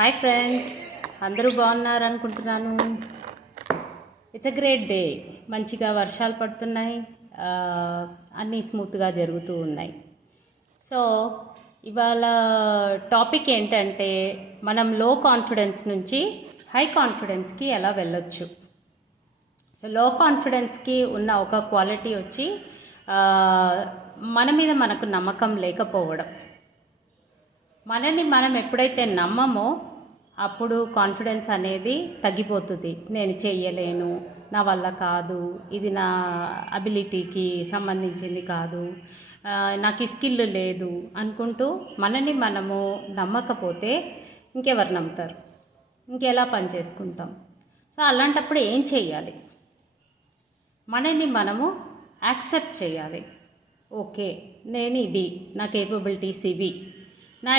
Hi friends, అందరూ బాగున్నారు అనుకుంటున్నాను. It's a great day. మంచిగా వర్షాలు పడుతున్నాయి, అన్నీ స్మూత్గా జరుగుతూ ఉన్నాయి. సో ఇవాళ టాపిక్ ఏంటంటే మనం లో కాన్ఫిడెన్స్ నుంచి హై కాన్ఫిడెన్స్కి ఎలా వెళ్ళొచ్చు. సో లో కాన్ఫిడెన్స్కి ఉన్న ఒక క్వాలిటీ వచ్చి మన మీద మనకు నమ్మకం లేకపోవడం. మనని మనం ఎప్పుడైతే నమ్మమో అప్పుడు కాన్ఫిడెన్స్ అనేది తగ్గిపోతుంది. నేను చెయ్యలేను, నా వల్ల కాదు, ఇది నా అబిలిటీకి సంబంధించింది కాదు, నాకు ఈ స్కిల్ లేదు అనుకుంటూ మనని మనము నమ్మకపోతే ఇంకెవరు నమ్ముతారు, ఇంకెలా పని చేసుకుంటాం. సో అలాంటప్పుడు ఏం చేయాలి? మనని మనము యాక్సెప్ట్ చేయాలి. ఓకే, నేను ఇది, నా కేపబిలిటీస్ ఇవి, నా